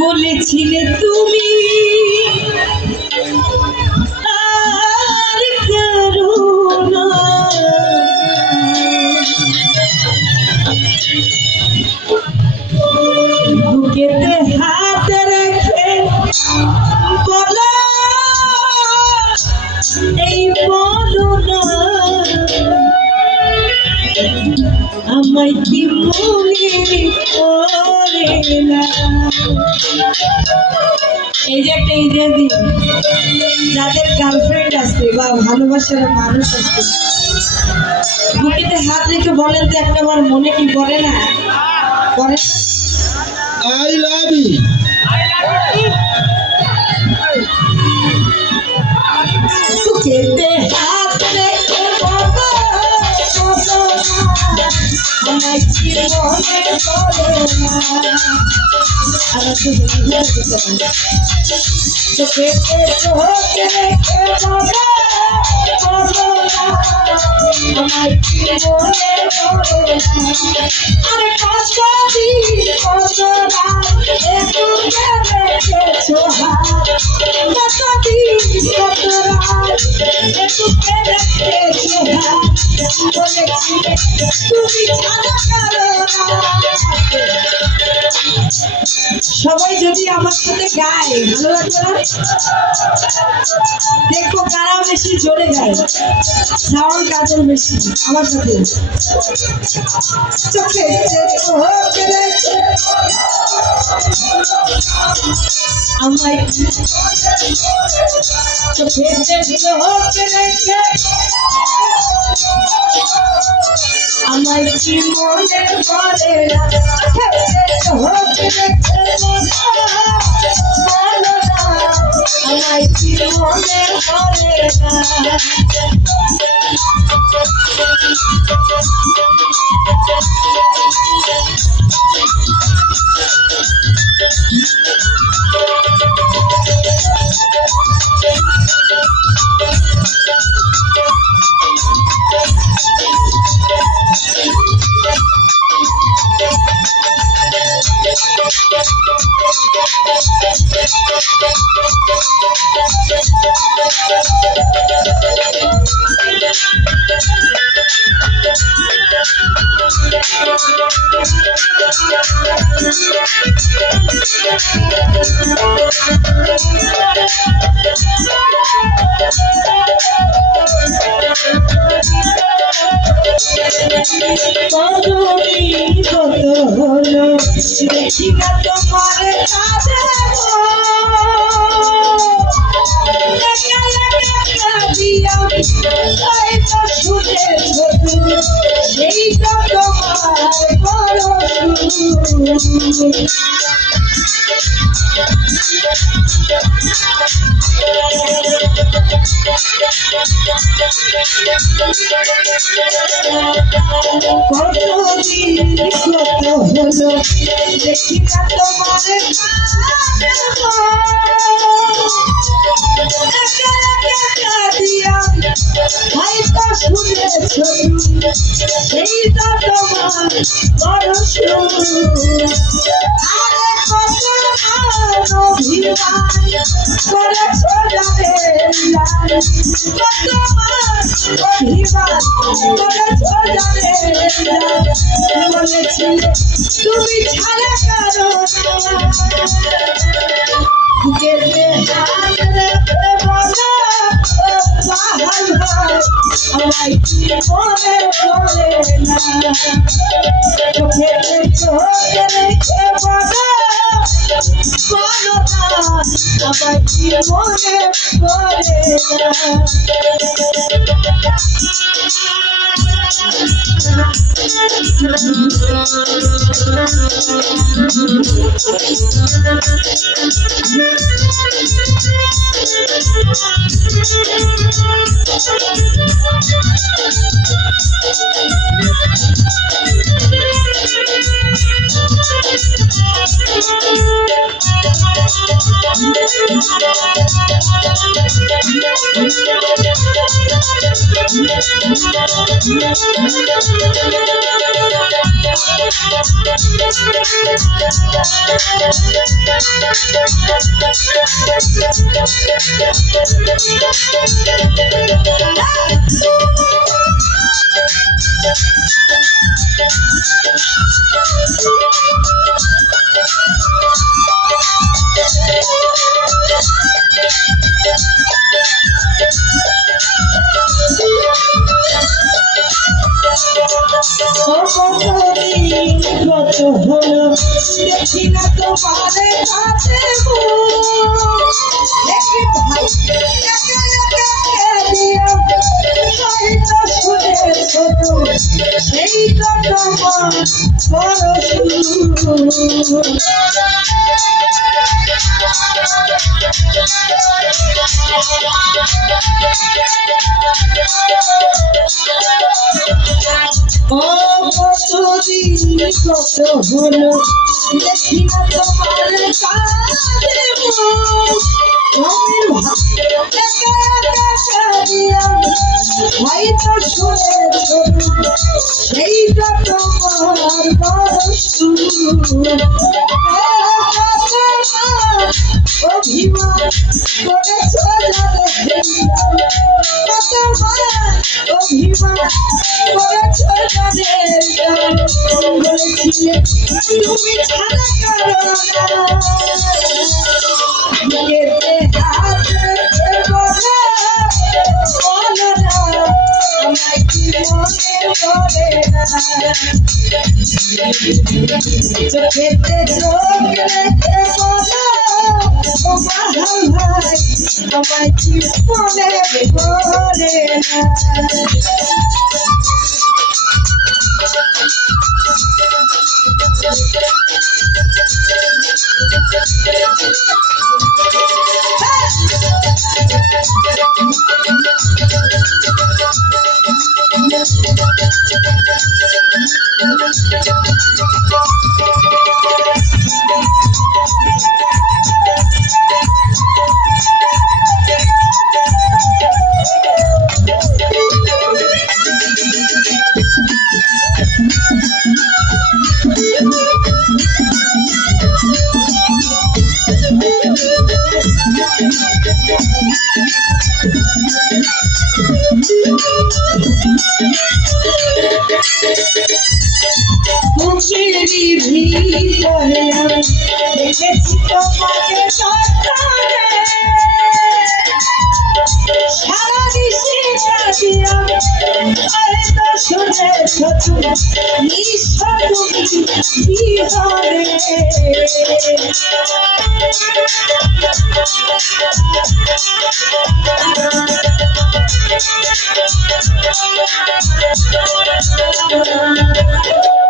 বলেছিলে তুমি আর কারো না, বুকেতে হাত রেখে বলো এই বলো না আমায় কি মনে পড়ে না। এই যে একটা ঈদের দিন, যাদের গার্লফ্রেন্ড আছে বা ভালোবাসার মানুষ আছে, বুকেতে হাত রেখে বলেন তো একটা আমার মনে কি পড়ে না? পড়ে I love you. বুকেতে হাত রেখে বলো আমায় কি মনে পড়ে না। চোখেতে চোখ রেখে বলো আমায় কি মনে পড়ে না। আরে কত দিন কত রাত একটু রেখেছো হাত, কত দিন কত রাত একটু রেখেছো হাত, বলেছিলে তুমি ছাড়া কারো না। সবাই যদি আমার সাথে গায় ভালো লাগবে না? দেখো কারা বেশি জোরে গায়, সাউন্ড কাজল বেশি আমার সাথে। চোখে আমায় চোখে আমায় কি মনে পড়ে না। আমায় কি মনে পড়ে না। কত হলো দেখি না তোমার সেই তো তোমার বড় কতদিন কত হলো দেখি না তোমার হয়তো শুনেছ সেই তো তোমার বড় আরে কত অভিমান করেছ জানে কত অভিমান করেছ জানে বলেছিলে তুমি ছাড়া কারো না। বুকেতে হাত রেখে বলো পাহাড় ভাই আমায় কি মনে পড়ে না। চোখেতে চোখ রেখে বলো না আমায় কি মনে পড়ে না। কত হলো দেখি না তোমারে কাছে দেখি ভাই একা একা দিয়া হয়তো শুনেছ সেই তো তোমার বড় ও কতদিন কত হলো দেখি না তোমার কাছে হয়তো শুনেছ সেইটা তোমার অভিমান করেছ অভিমান করেছ বলেছিলে তুমি ছাড়া কারো না হাত রেখে বলো না আমায় কি মনে পড়ে না চোখেতে চোখ রেখে বলো ও মাহাল ভাই আমায় কি মনে পড়ে না মুখেরই ভিতরে আমি দেখেছি তোমাকে সারা দিশে কাটিয়া হয়তো শুনেছ তুমি নিশ্চয় তুমি বিহরে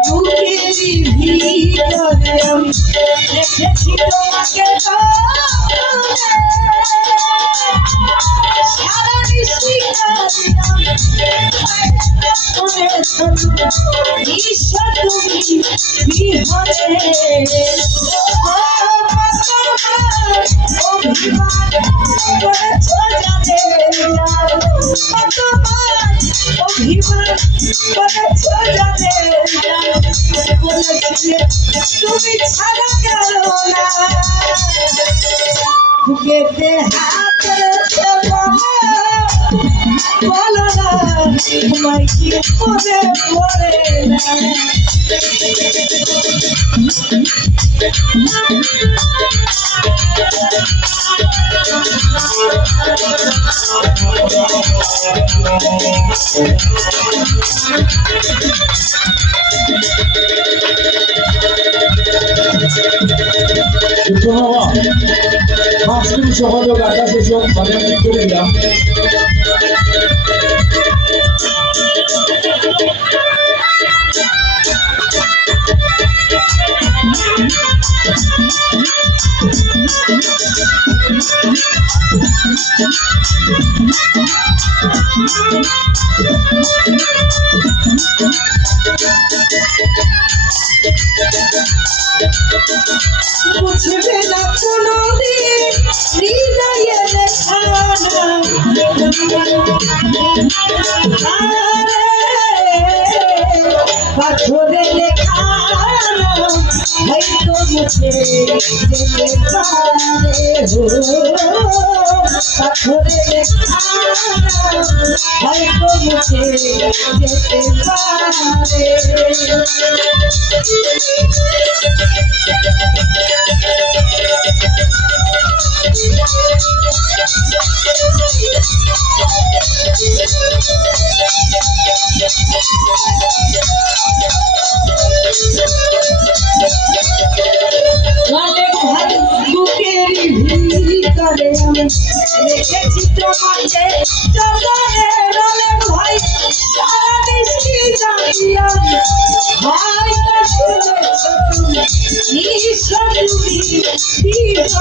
বুকেরই ভিতরে আমি দেখেছি তোমাকে সারা নিশি ঈশ্বর তুমি বিহরে অভিমান করেছ জানে অভিমান করেছ জানে বলেছিলে তুমি ছাড়া কারো না বুকেতে হাত রেখে বলো না তোমায় কি মনে পড়ে না মাঝখানে সহযোগ আকাশ এসব বাজার করে দিলাম বুঝবে না কোনদিন হৃদয়ে লেখা পাথরে লেখা মুছে যেতে পারে পাথরে হয়তো মুছে যেতে পারে। অনেক ভাই বুকের ভিতরে আমি রেখেছি তোমাকে চন্দনের অনেক ভাই সারা দৃষ্টি জানিয়া হয়তো শুনেছ তুমি ঈশ্বর তুমি বিহারে।